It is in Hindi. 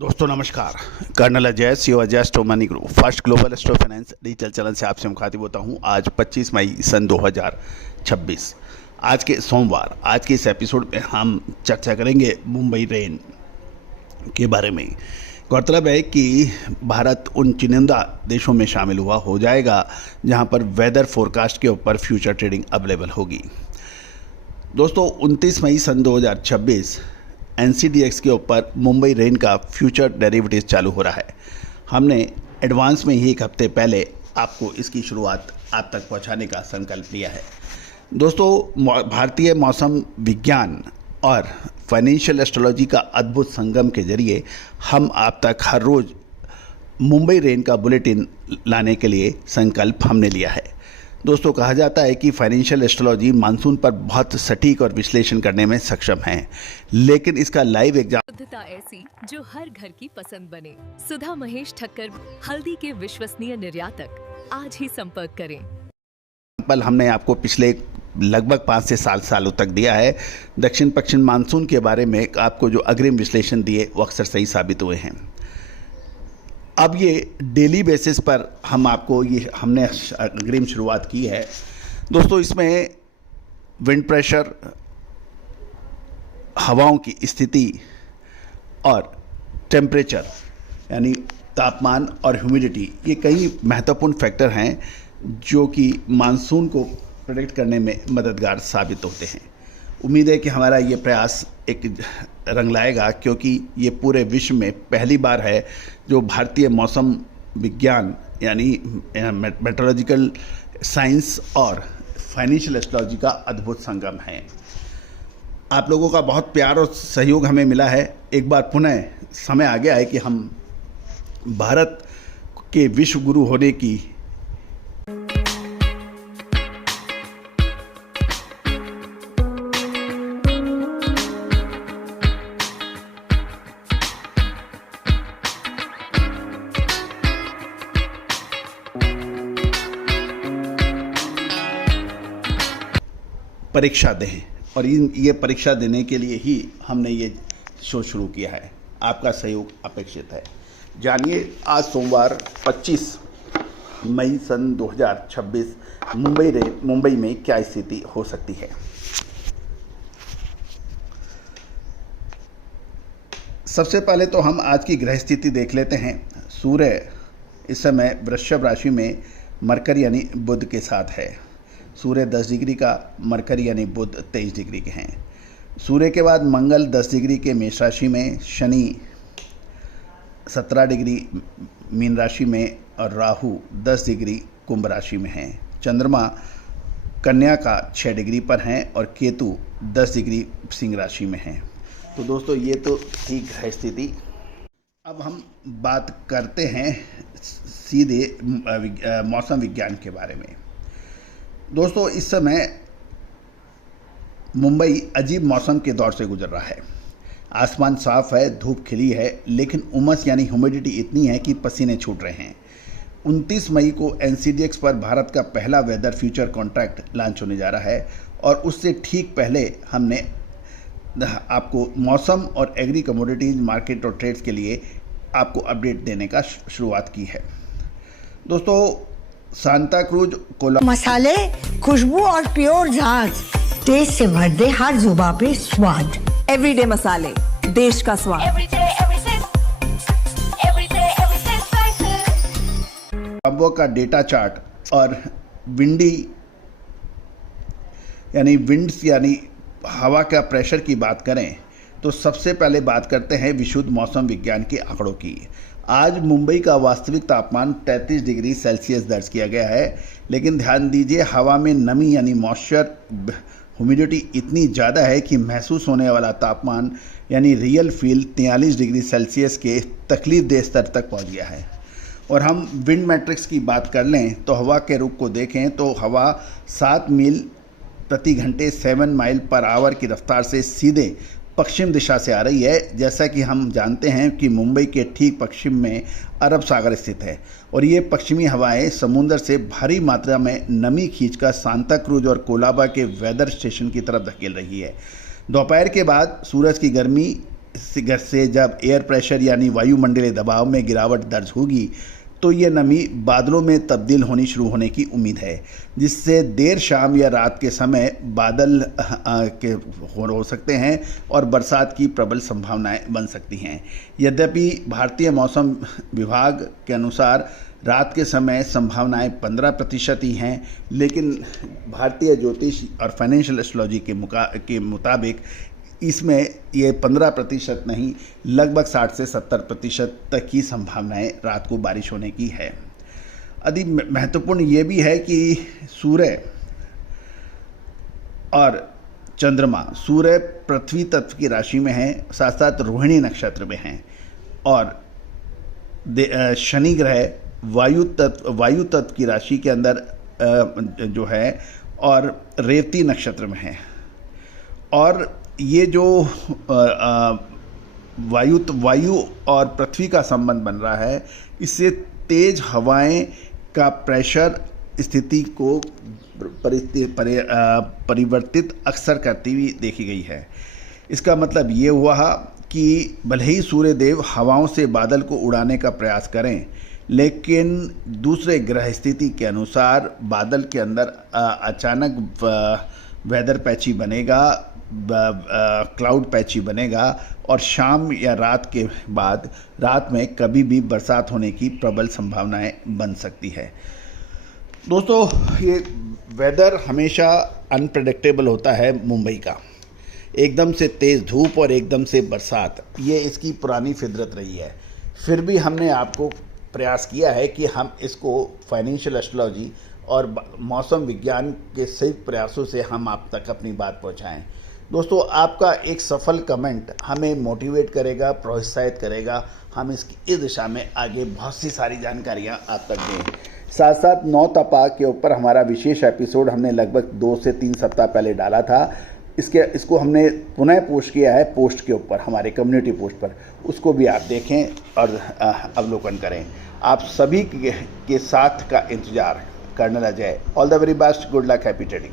दोस्तों नमस्कार। कर्नल अजय सीओ अजय स्टो मनी ग्रुप फर्स्ट ग्लोबल स्टो फाइनेंस डिजिटल चैनल से आपसे मुखातिब होता हूं। आज 25 मई सन 2026 आज के सोमवार आज के इस एपिसोड में हम चर्चा करेंगे मुंबई रेन के बारे में। गौरतलब है कि भारत उन चुनिंदा देशों में शामिल हो जाएगा जहां पर वेदर फोरकास्ट के ऊपर फ्यूचर ट्रेडिंग अवेलेबल होगी। दोस्तों 29 मई सन 2026 NCDX के ऊपर मुंबई रेन का फ्यूचर डेरिवेटिव चालू हो रहा है। हमने एडवांस में ही एक हफ्ते पहले आपको इसकी शुरुआत आप तक पहुंचाने का संकल्प लिया है। दोस्तों भारतीय मौसम विज्ञान और फाइनेंशियल एस्ट्रोलॉजी का अद्भुत संगम के जरिए हम आप तक हर रोज़ मुंबई रेन का बुलेटिन लाने के लिए संकल्प हमने लिया है। दोस्तों कहा जाता है कि फाइनेंशियल एस्ट्रोलॉजी मानसून पर बहुत सटीक और विश्लेषण करने में सक्षम है, लेकिन इसका लाइव एग्जाम्पल ऐसी जो हर घर की पसंद बने। सुधा महेश ठक्कर, हल्दी के विश्वसनीय निर्यातक। आज ही संपर्क करें। हमने आपको पिछले लगभग 5 से 7 सालों तक दिया है। दक्षिण पश्चिम मानसून के बारे में आपको जो अग्रिम विश्लेषण दिए वो अक्सर सही साबित हुए हैं। अब ये डेली बेसिस पर हमने अग्रिम शुरुआत की है। दोस्तों इसमें विंड प्रेशर, हवाओं की स्थिति और टेम्परेचर यानी तापमान और ह्यूमिडिटी, ये कई महत्वपूर्ण फैक्टर हैं जो कि मानसून को प्रेडिक्ट करने में मददगार साबित होते हैं। उम्मीद है कि हमारा ये प्रयास एक रंग लाएगा, क्योंकि ये पूरे विश्व में पहली बार है जो भारतीय मौसम विज्ञान यानी मेट्रोलॉजिकल साइंस और फाइनेंशियल एस्ट्रोलॉजी का अद्भुत संगम है। आप लोगों का बहुत प्यार और सहयोग हमें मिला है। एक बार पुनः समय आ गया है कि हम भारत के विश्व गुरु होने की परीक्षा दें, और ये परीक्षा देने के लिए ही हमने ये शो शुरू किया है। आपका सहयोग अपेक्षित है। जानिए आज सोमवार 25 मई सन 2026 मुंबई में क्या स्थिति हो सकती है। सबसे पहले तो हम आज की ग्रह स्थिति देख लेते हैं। सूर्य इस समय वृषभ राशि में मरकरी यानी बुध के साथ है। सूर्य 10 डिग्री का, मरकरी यानी बुध 23 डिग्री के हैं। सूर्य के बाद मंगल 10 डिग्री के मेष राशि में, शनि 17 डिग्री मीन राशि में और राहु 10 डिग्री कुंभ राशि में हैं। चंद्रमा कन्या का 6 डिग्री पर हैं और केतु 10 डिग्री सिंह राशि में हैं। तो दोस्तों ये तो थी ग्रह स्थिति। अब हम बात करते हैं सीधे मौसम विज्ञान के बारे में। दोस्तों इस समय मुंबई अजीब मौसम के दौर से गुजर रहा है। आसमान साफ है, धूप खिली है, लेकिन उमस यानी ह्यूमिडिटी इतनी है कि पसीने छूट रहे हैं। 29 मई को NCDX पर भारत का पहला वेदर फ्यूचर कॉन्ट्रैक्ट लॉन्च होने जा रहा है, और उससे ठीक पहले हमने आपको मौसम और एग्री कमोडिटीज मार्केट और ट्रेड्स के लिए आपको अपडेट देने का शुरुआत की है। दोस्तों सांता क्रूज मसाले, खुशबू और प्योर झांझ, टेस्ट से भर दे हर जुबान पे स्वाद। एवरीडे मसाले, देश का स्वाद। अब का डेटा चार्ट और विंड्स यानी हवा का प्रेशर की बात करें तो सबसे पहले बात करते हैं विशुद्ध मौसम विज्ञान के आंकड़ों की। आज मुंबई का वास्तविक तापमान 33 डिग्री सेल्सियस दर्ज किया गया है, लेकिन ध्यान दीजिए हवा में नमी यानी मॉइस्चर ह्यूमिडिटी इतनी ज़्यादा है कि महसूस होने वाला तापमान यानी रियल फील 43 डिग्री सेल्सियस के तकलीफदेह स्तर तक पहुंच गया है। और हम विंड मैट्रिक्स की बात कर लें तो हवा के रुख को देखें तो हवा 7 मील प्रति घंटे 7 माइल पर आवर की रफ्तार से सीधे पश्चिम दिशा से आ रही है। जैसा कि हम जानते हैं कि मुंबई के ठीक पश्चिम में अरब सागर स्थित है, और ये पश्चिमी हवाएं समुद्र से भारी मात्रा में नमी खींचकर सांता क्रूज और कोलाबा के वेदर स्टेशन की तरफ धकेल रही है। दोपहर के बाद सूरज की गर्मी से जब एयर प्रेशर यानी वायुमंडलीय दबाव में गिरावट दर्ज होगी तो ये नमी बादलों में तब्दील होनी शुरू होने की उम्मीद है, जिससे देर शाम या रात के समय बादल के हो सकते हैं और बरसात की प्रबल संभावनाएं बन सकती हैं। यद्यपि भारतीय मौसम विभाग के अनुसार रात के समय संभावनाएं 15% ही हैं, लेकिन भारतीय ज्योतिष और फाइनेंशियल एस्ट्रोलॉजी के मुताबिक इसमें ये 15% नहीं, लगभग 60 से 70% तक की संभावनाएं रात को बारिश होने की है। अधिक महत्वपूर्ण ये भी है कि सूर्य और चंद्रमा, सूर्य पृथ्वी तत्व की राशि में है, साथ साथ रोहिणी नक्षत्र में हैं, और शनि ग्रह वायु तत्व की राशि के अंदर जो है और रेवती नक्षत्र में है। और ये जो वायु और पृथ्वी का संबंध बन रहा है, इससे तेज हवाएं का प्रेशर स्थिति को परिवर्तित अक्सर करती हुई देखी गई है। इसका मतलब ये हुआ कि भले ही सूर्य देव हवाओं से बादल को उड़ाने का प्रयास करें, लेकिन दूसरे ग्रह स्थिति के अनुसार बादल के अंदर अचानक वेदर पैची बनेगा, क्लाउड पैची बनेगा और शाम या रात के बाद रात में कभी भी बरसात होने की प्रबल संभावनाएं बन सकती है। दोस्तों, ये वेदर हमेशा अनप्रेडिक्टेबल होता है मुंबई का। एकदम से तेज़ धूप और एकदम से बरसात, ये इसकी पुरानी फितरत रही है। फिर भी हमने आपको प्रयास किया है कि हम इसको फाइनेंशियल एस्ट्रोलॉजी और मौसम विज्ञान के संयुक्त प्रयासों से हम आप तक अपनी बात पहुंचाएं। दोस्तों, आपका एक सफल कमेंट हमें मोटिवेट करेगा, प्रोत्साहित करेगा, हम इस दिशा में आगे बहुत सी सारी जानकारियां आप तक दें। साथ साथ 9 तपा के ऊपर हमारा विशेष एपिसोड हमने लगभग 2 से 3 सप्ताह पहले डाला था। इसको हमने पुनः पोस्ट किया है पोस्ट के ऊपर, हमारे कम्युनिटी पोस्ट पर, उसको भी आप देखें और अवलोकन करें। आप सभी के साथ का इंतजार। Colonel Ajay, all the very best, good luck, happy trading.